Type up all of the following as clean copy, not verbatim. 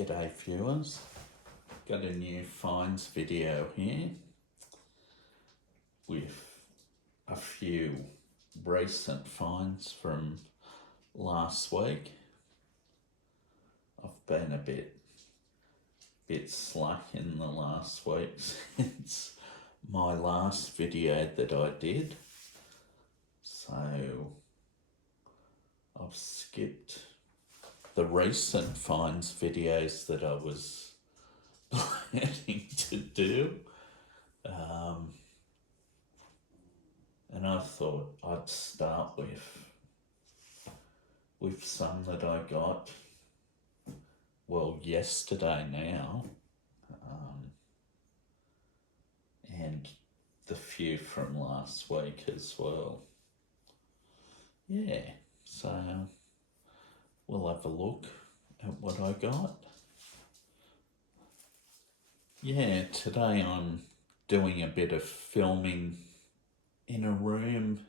G'day viewers, got a new finds video here with a few recent finds from last week. I've been a bit slack in the last week since my last video that I did, so I've skipped the recent finds videos that I was planning to do, and I thought I'd start with some that I got, well, yesterday now, and the few from last week as well. Yeah, so we'll have a look at what I got. Yeah, today I'm doing a bit of filming in a room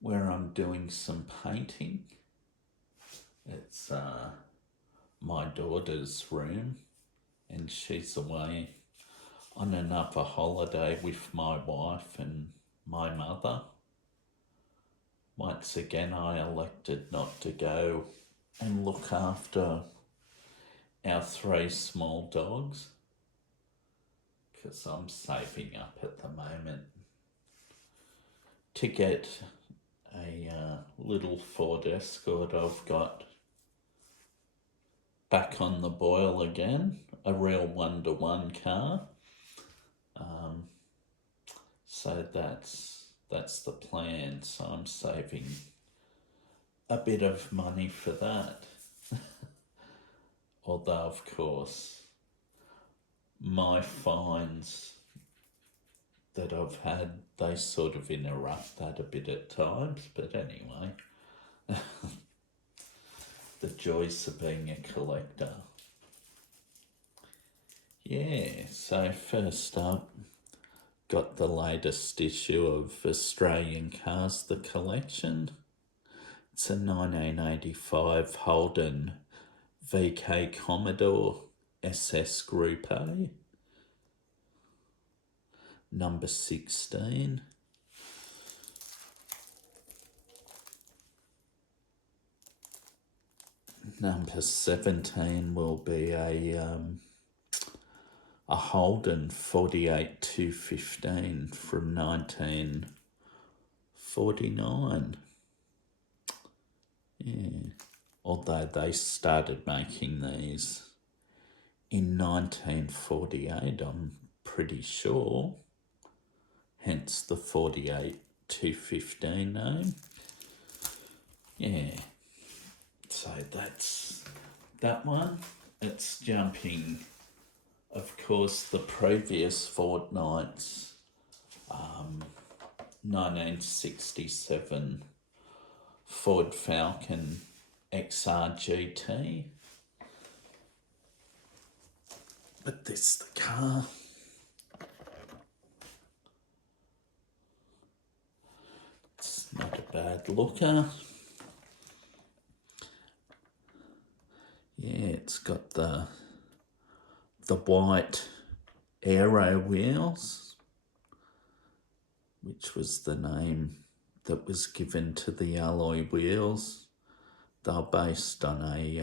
where I'm doing some painting. It's my daughter's room, and she's away on another holiday with my wife and my mother. Once again, I elected not to go and look after our 3 small dogs because I'm saving up at the moment to get a little Ford Escort I've got back on the boil again, a real 1-to-1 car. So that's the plan. So I'm saving a bit of money for that. Although, of course, my finds that I've had, they sort of interrupt that a bit at times. But anyway, the joys of being a collector. Yeah, so first up, got the latest issue of Australian Cars, the collection. It's a 1985 Holden VK Commodore SS GrpA, number 16. Number 17 will be a Holden 48-215 from 1949. Yeah, although they started making these in 1948, I'm pretty sure, hence the 48-215 name. Yeah, so that's that one. It's jumping, of course, the previous fortnight's 1967 Ford Falcon XR GT. But this is the car. It's not a bad looker. Yeah, it's got the white aero wheels, which was the name that was given to the alloy wheels. They're based on a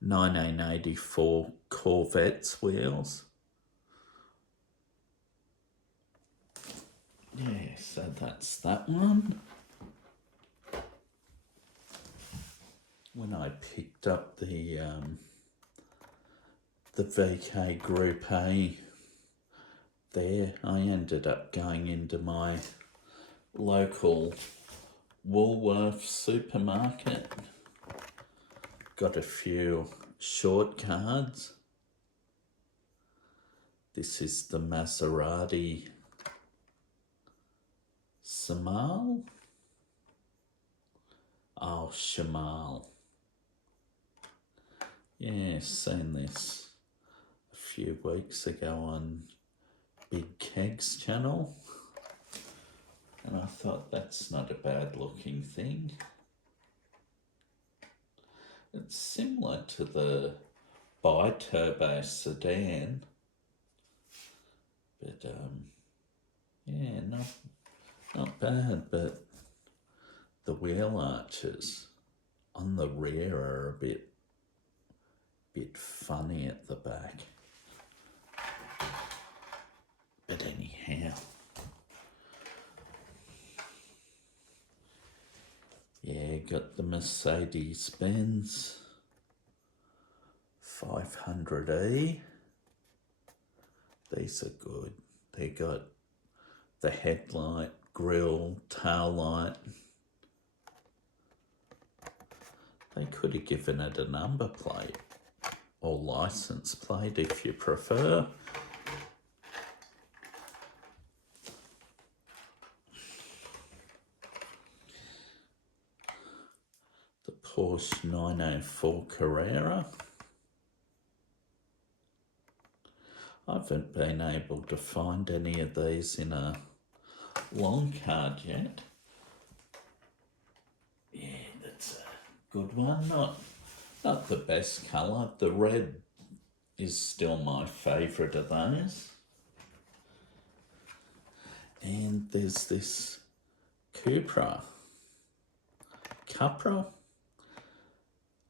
1984 Corvette's wheels. Yeah, so that's that one. When I picked up the VK GrpA there, I ended up going into my local Woolworths supermarket. Got a few short cards. This is the Maserati Shamal. Oh, Shamal. Yeah, seen this a few weeks ago on Big Keg's channel, and I thought that's not a bad looking thing. It's similar to the bi-turbo sedan. But yeah, not bad, but the wheel arches on the rear are a bit funny at the back. But anyhow, yeah, got the Mercedes-Benz 500e. These are good. They got the headlight, grille, tail light. They could have given it a number plate or license plate if you prefer. The Porsche 904 Carrera. I haven't been able to find any of these in a long card yet. Yeah, that's a good one. Not the best colour. The red is still my favourite of those. And there's this GrpA.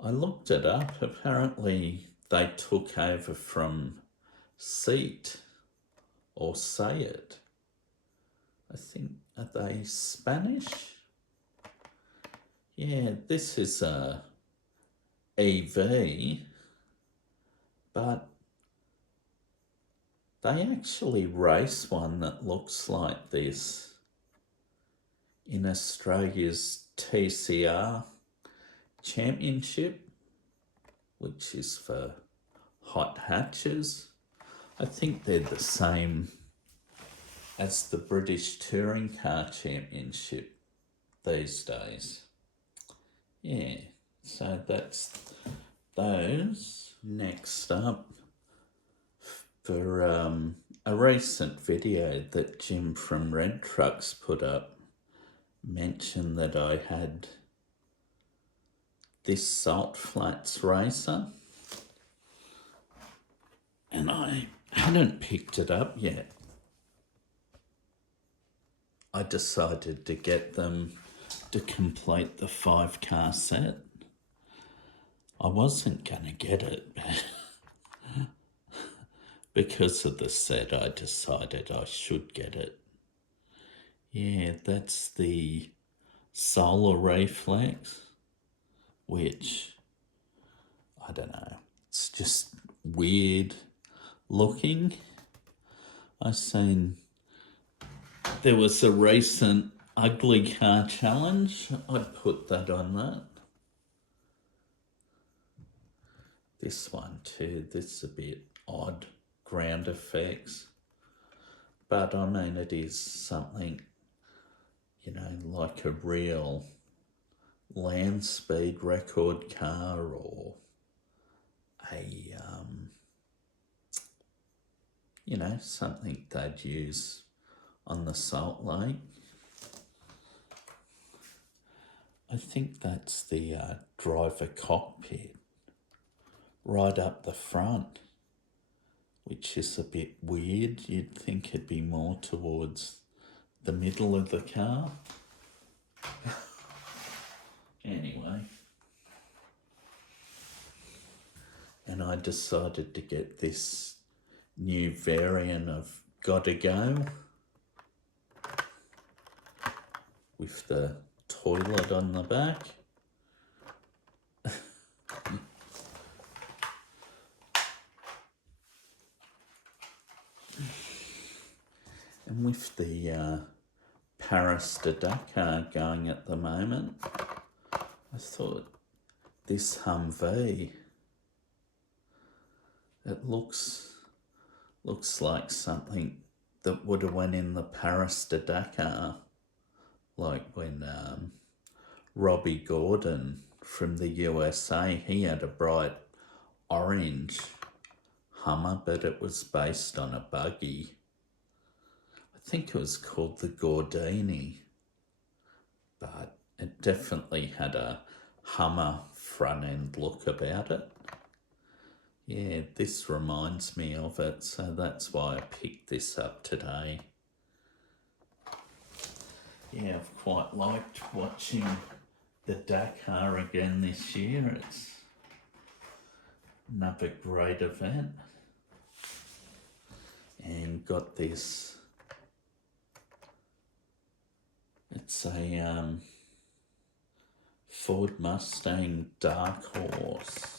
I looked it up. Apparently they took over from Seat or Say It. I think, are they Spanish? Yeah, this is a EV, but they actually race one that looks like this in Australia's TCR Championship, which is for hot hatches. I think they're the same as the British Touring Car Championship these days. Yeah, so that's those. Next up, for a recent video that Jim from Red Trucks put up, mentioned that I had this Salt Flats racer, and I hadn't picked it up yet. I decided to get them to complete the 5-car set. I wasn't going to get it, but because of the set, I decided I should get it. Yeah, that's the Solar Reflex, which, I don't know, it's just weird looking. I seen there was a recent ugly car challenge. I'd put that on that. This one too, this is a bit odd, ground effects. But I mean, it is something, you know, like a real land speed record car or a, you know, something they'd use on the Salt Lake. I think that's the driver cockpit right up the front, which is a bit weird. You'd think it'd be more towards the middle of the car. Anyway. And I decided to get this new variant of Gotta Go with the toilet on the back. And with the Paris to Dakar going at the moment, I thought this Humvee, it looks like something that would have went in the Paris to Dakar, like when Robbie Gordon from the USA, he had a bright orange Hummer, but it was based on a buggy. I think it was called the Gordini, but it definitely had a Hummer front end look about it. Yeah, this reminds me of it, so that's why I picked this up today. Yeah, I've quite liked watching the Dakar again this year. It's another great event. And got this, it's a Ford Mustang Dark Horse,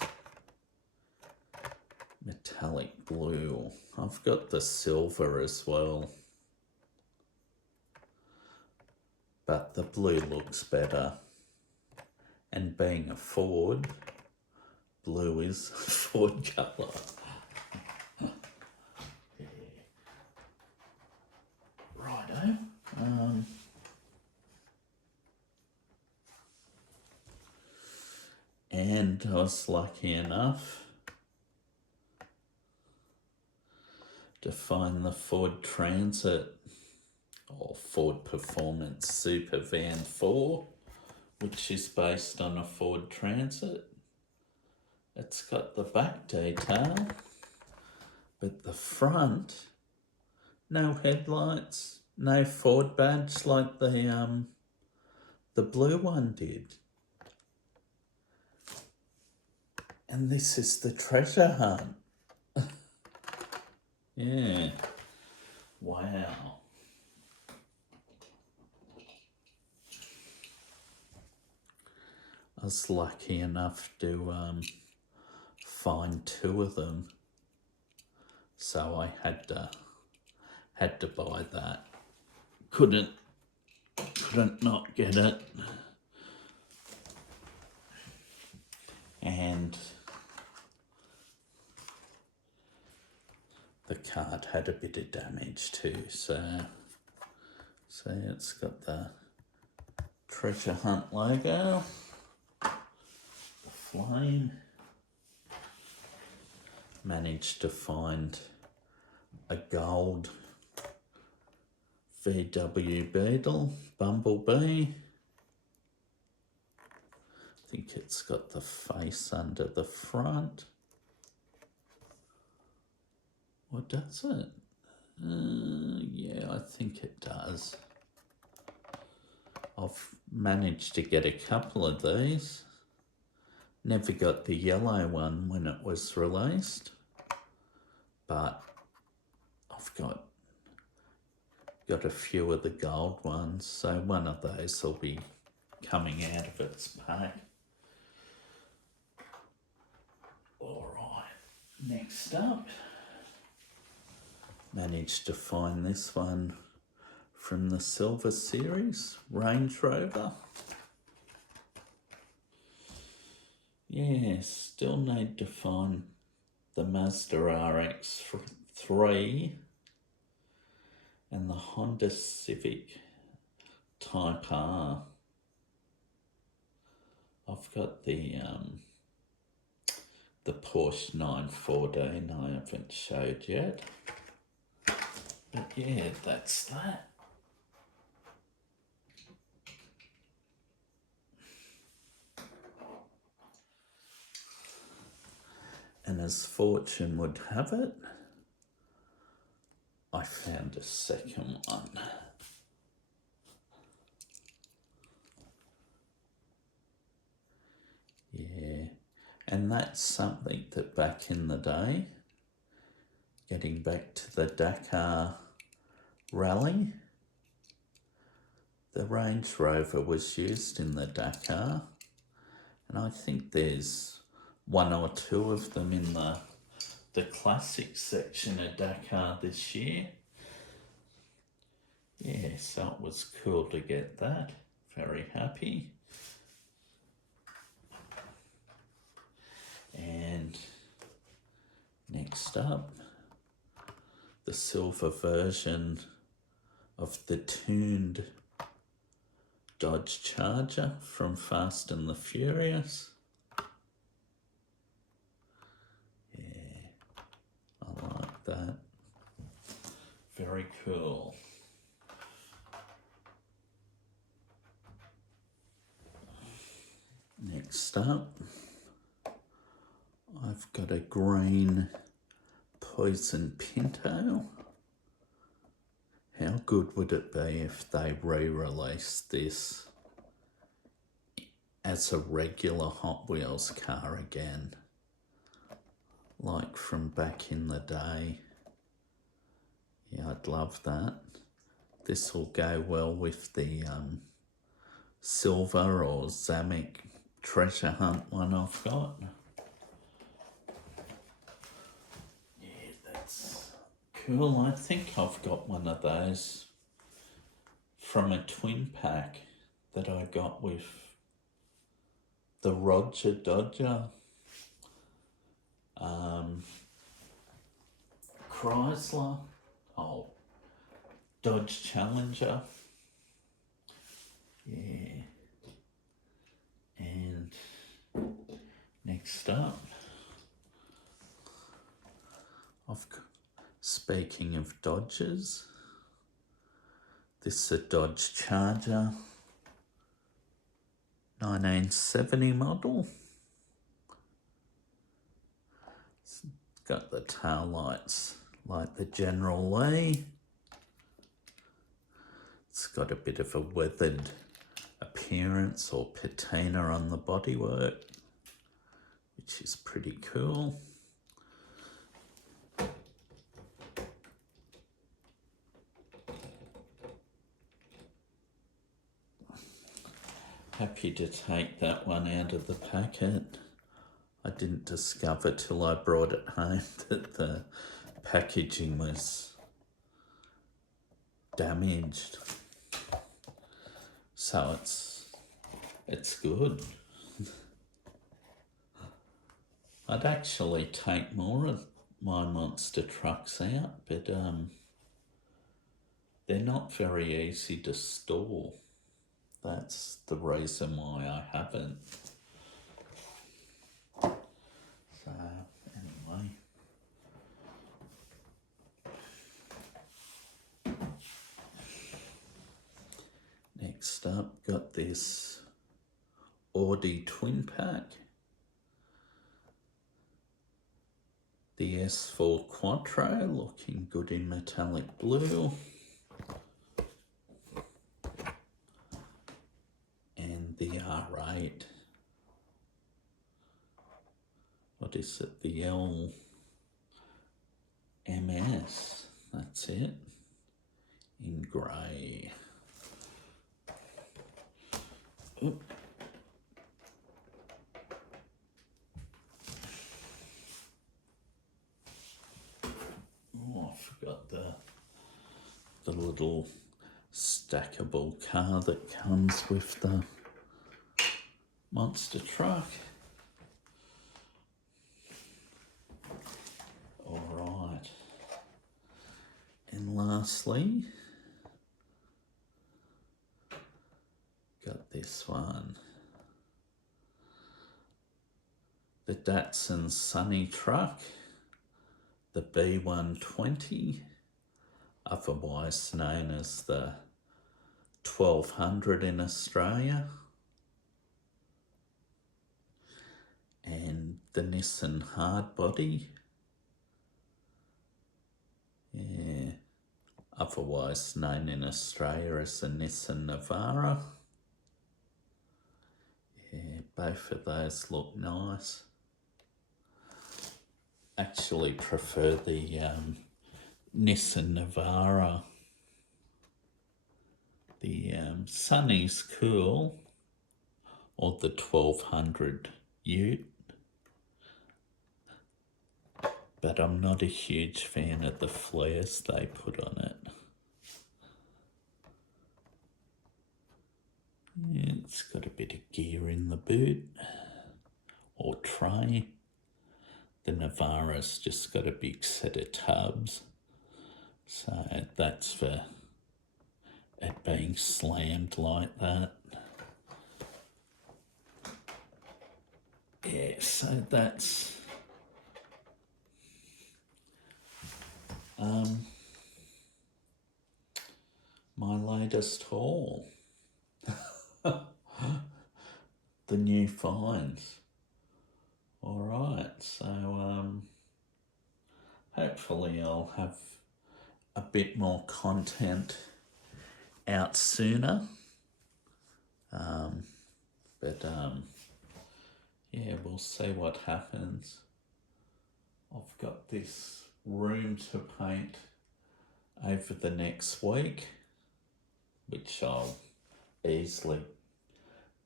metallic blue. I've got the silver as well, but the blue looks better. And being a Ford, blue is Ford colour. Yeah. Righto. And I was lucky enough to find the Ford Transit or Ford Performance Super Van 4, which is based on a Ford Transit. It's got the back detail, but the front, no headlights, no Ford badge like the blue one did. And this is the treasure hunt. Yeah. Wow. I was lucky enough to find two of them, so I had to buy that. Couldn't not get it. And the card had a bit of damage too, so it's got the treasure hunt logo, the flame. Managed to find a gold VW Beetle, Bumblebee. I think it's got the face under the front. Or does it? Yeah, I think it does. I've managed to get a couple of these. Never got the yellow one when it was released, but I've got a few of the gold ones, so one of those will be coming out of its pack. Alright, next up, managed to find this one from the Silver Series, Range Rover. Yeah, still need to find the Mazda RX-3 and the Honda Civic Type R. I've got the Porsche 914 I haven't showed yet. But yeah, that's that. And as fortune would have it, I found a second one. Yeah, and that's something that back in the day, getting back to the Dakar rally, the Range Rover was used in the Dakar, and I think there's one or two of them in the classic section of Dakar this year. Yeah, so it was cool to get that. Very happy. And next up, the silver version of the tuned Dodge Charger from Fast and the Furious. Yeah, I like that. Very cool. Next up, I've got a green Poison Pinto. How good would it be if they re-released this as a regular Hot Wheels car again? Like from back in the day. Yeah, I'd love that. This will go well with the silver or Zamek treasure hunt one I've got. Yeah, that's cool. I think I've got one of those from a twin pack that I got with the Roger Dodger Chrysler, Dodge Challenger. Yeah. And next up, speaking of Dodges, this is a Dodge Charger 1970 model. It's got the tail lights like the General Lee. It's got a bit of a weathered appearance or patina on the bodywork, which is pretty cool. Happy to take that one out of the packet. I didn't discover till I brought it home that the packaging was damaged. So it's good. I'd actually take more of my monster trucks out, but they're not very easy to store. That's the reason why I haven't. So, anyway. Next up, got this Audi twin pack. The S4 Quattro, looking good in metallic blue. And the R8. What is it? The LMS. That's it. In grey. Oop. Oh, I forgot the little stackable car that comes with the monster truck. All right. And lastly, got this one. The Datsun Sunny truck, the B120, otherwise known as the 1200 in Australia, and the Nissan Hardbody, yeah, otherwise known in Australia as the Nissan Navara. Yeah, both of those look nice. Actually prefer the Nissan Navara. The Sunny's cool, or the 1200 Ute, but I'm not a huge fan of the flares they put on it. Yeah, it's got a bit of gear in the boot, or tray. The Navara's just got a big set of tubs, so that's for it being slammed like that. Yeah, so that's my latest haul. The new finds. All right, so hopefully I'll have a bit more content out sooner. But yeah, we'll see what happens. I've got this room to paint over the next week, which I'll easily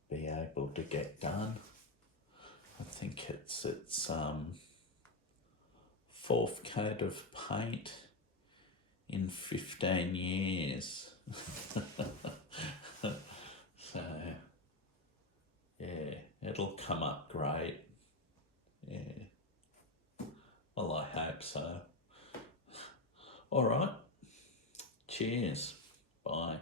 be able to get done. I think it's fourth coat of paint in 15 years. So yeah, it'll come up great. Yeah. Well, I hope so. All right. Cheers. Bye.